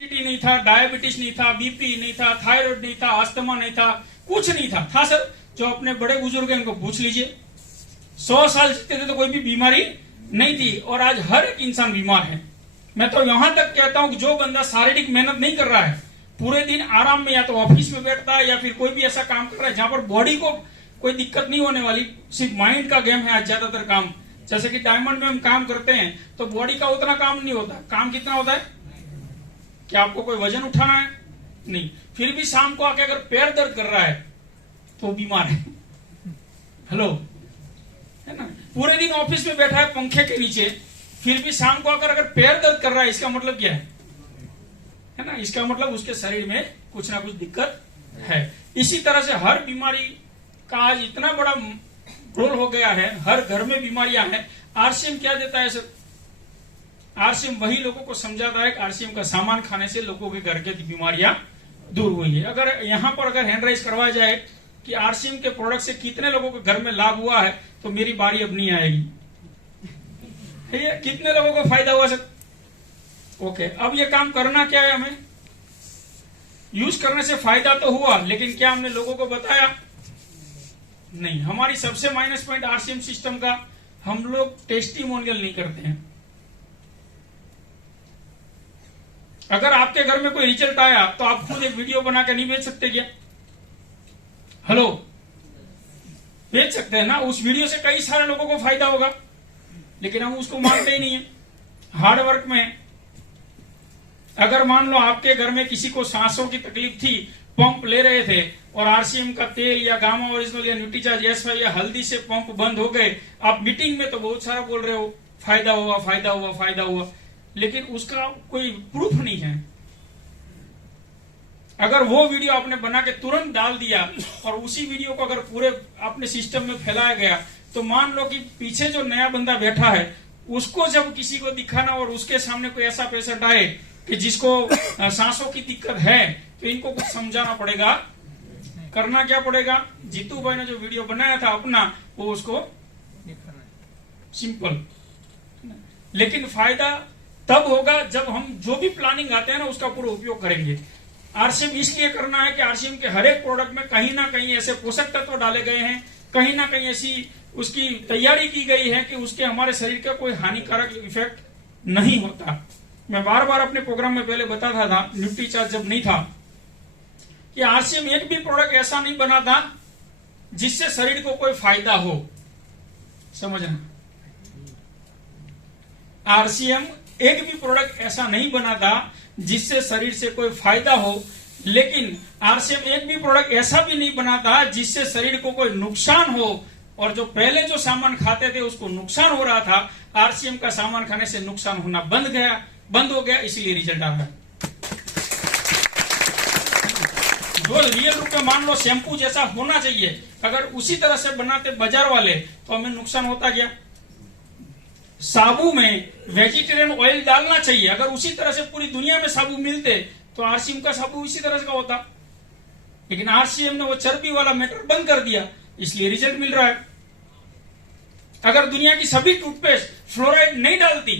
नहीं था, डायबिटीज नहीं था, बीपी नहीं था, थायराइड नहीं था, अस्थमा नहीं था, कुछ नहीं था सर। जो अपने बड़े बुजुर्ग हैं उनको पूछ लीजिए, 100 साल जीते थे तो कोई भी बीमारी नहीं थी। और आज हर एक इंसान बीमार है। मैं तो यहां तक कहता हूं कि जो बंदा शारीरिक मेहनत नहीं कर रहा है, पूरे दिन आराम में या तो ऑफिस में बैठता है या फिर कोई भी ऐसा काम कर रहा है जहां पर बॉडी को कोई दिक्कत नहीं होने वाली, सिर्फ माइंड का गेम है आज ज्यादातर काम। जैसे कि डायमंड में हम काम करते हैं तो बॉडी का उतना काम नहीं होता। काम कितना होता है कि आपको कोई वजन उठाना है नहीं, फिर भी शाम को आके अगर पैर दर्द कर रहा है तो बीमार है। हेलो, है ना। पूरे दिन ऑफिस में बैठा है पंखे के नीचे, फिर भी शाम को आकर अगर पैर दर्द कर रहा है, इसका मतलब क्या है ना। इसका मतलब उसके शरीर में कुछ ना कुछ दिक्कत है। इसी तरह से हर बीमारी का आज इतना बड़ा रोल हो गया है, हर घर में बीमारियां हैं। आरसीएम क्या देता है सर? आरसीएम वही लोगों को समझाता है कि आरसीएम का सामान खाने से लोगों के घर के बीमारियां दूर हुई है। अगर यहां पर अगर हैंड राइज करवाया जाए कि आरसीएम के प्रोडक्ट से कितने लोगों के घर में लाभ हुआ है, तो मेरी बारी अब नहीं आएगी। कितने लोगों को फायदा हुआ सर? ओके, अब ये काम करना क्या है हमें? यूज करने से फायदा तो हुआ, लेकिन क्या हमने लोगों को बताया? नहीं। हमारी सबसे माइनस पॉइंट आरसीएम सिस्टम का, हम लोग टेस्टिमोनियल नहीं करते हैं। अगर आपके घर में कोई रिजल्ट आया तो आप खुद एक वीडियो बना के नहीं भेज सकते क्या? हेलो, भेज सकते हैं ना। उस वीडियो से कई सारे लोगों को फायदा होगा, लेकिन हम उसको मानते ही नहीं है। हार्ड वर्क में अगर मान लो आपके घर में किसी को सांसों की तकलीफ थी, पंप ले रहे थे और आरसीएम का तेल या गामा ओरिजिनल या न्यूट्रीचार्ज S5 या हल्दी से पंप बंद हो गए, आप मीटिंग में तो बहुत सारा बोल रहे हो फायदा हुआ, फायदा हुआ, फायदा हुआ, लेकिन उसका कोई प्रूफ नहीं है। अगर वो वीडियो आपने बना के तुरंत डाल दिया और उसी वीडियो को अगर पूरे अपने सिस्टम में फैलाया गया, तो मान लो कि पीछे जो नया बंदा बैठा है उसको जब किसी को दिखाना और उसके सामने कोई ऐसा पेशेंट आए कि जिसको सांसों की दिक्कत है, तो इनको कुछ समझाना पड़ेगा। करना क्या पड़ेगा? जीतू भाई ने जो वीडियो बनाया था अपना, वो उसको सिंपल। लेकिन फायदा तब होगा जब हम जो भी प्लानिंग आते हैं ना उसका पूरा उपयोग करेंगे। आरसीएम इसलिए करना है कि आरसीएम के हर एक प्रोडक्ट में कहीं ना कहीं ऐसे पोषक तत्व डाले गए हैं, कहीं ना कहीं ऐसी उसकी तैयारी की गई है कि उसके हमारे शरीर का कोई हानिकारक इफेक्ट नहीं होता। मैं बार बार अपने प्रोग्राम में पहले बताता था, न्यूट्रीचार्ज जब नहीं था, कि आरसीएम एक भी प्रोडक्ट ऐसा नहीं बना था जिससे शरीर को कोई फायदा हो। समझना, आरसीएम एक भी प्रोडक्ट ऐसा नहीं बना था जिससे शरीर से कोई फायदा हो। लेकिन आरसीएम एक भी प्रोडक्ट ऐसा भी नहीं बना था जिससे शरीर को कोई नुकसान हो। और जो पहले जो सामान खाते थे उसको नुकसान हो रहा था, आरसीएम का सामान खाने से नुकसान होना बंद हो गया, इसलिए रिजल्ट आ रहा है। जो रियल रूप में मान लो शैम्पू जैसा होना चाहिए, अगर उसी तरह से बनाते बाजार वाले, तो हमें नुकसान होता क्या? साबु में वेजिटेरियन ऑयल डालना चाहिए, अगर उसी तरह से पूरी दुनिया में साबु मिलते तो आरसीएम का साबु इसी तरह का होता। लेकिन आरसीएम ने वो चर्बी वाला मैटर बंद कर दिया, इसलिए रिजल्ट मिल रहा है। अगर दुनिया की सभी टूथपेस्ट फ्लोराइड नहीं डालती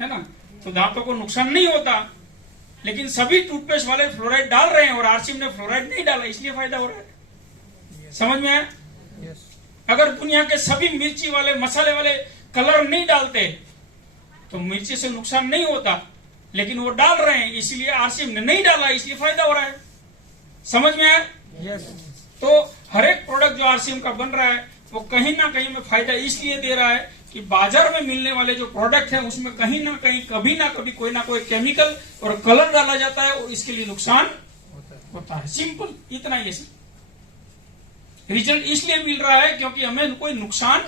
है ना, तो दांतों को नुकसान नहीं होता। लेकिन सभी टूथपेस्ट वाले फ्लोराइड डाल रहे हैं और आरसीएम ने फ्लोराइड नहीं डाला, इसलिए फायदा हो रहा है। समझ में आया? अगर दुनिया के सभी मिर्ची वाले, मसाले वाले कलर नहीं डालते तो मिर्ची से नुकसान नहीं होता, लेकिन वो डाल रहे हैं, इसलिए आरसीएम ने नहीं डाला, इसलिए फायदा हो रहा है। समझ में आया? तो हर एक प्रोडक्ट जो आरसीएम का बन रहा है वो कहीं ना कहीं में फायदा इसलिए दे रहा है कि बाजार में मिलने वाले जो प्रोडक्ट है उसमें कहीं ना कहीं कभी ना कभी कोई ना कोई केमिकल और कलर डाला जाता है और इसके लिए नुकसान होता है। सिंपल इतना ही है। रिजल्ट इसलिए मिल रहा है क्योंकि हमें कोई नुकसान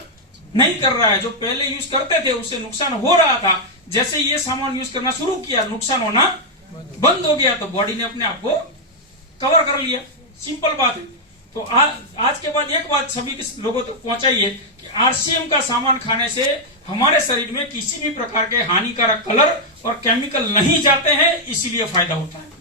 नहीं कर रहा है। जो पहले यूज करते थे उससे नुकसान हो रहा था, जैसे ये सामान यूज करना शुरू किया नुकसान होना बंद हो गया, तो बॉडी ने अपने आप को कवर कर लिया। सिंपल बात है। तो आज के बाद एक बात सभी लोगों तक पहुंचाइए कि आरसीएम का सामान खाने से हमारे शरीर में किसी भी प्रकार के हानिकारक कलर और केमिकल नहीं जाते हैं, इसीलिए फायदा होता है।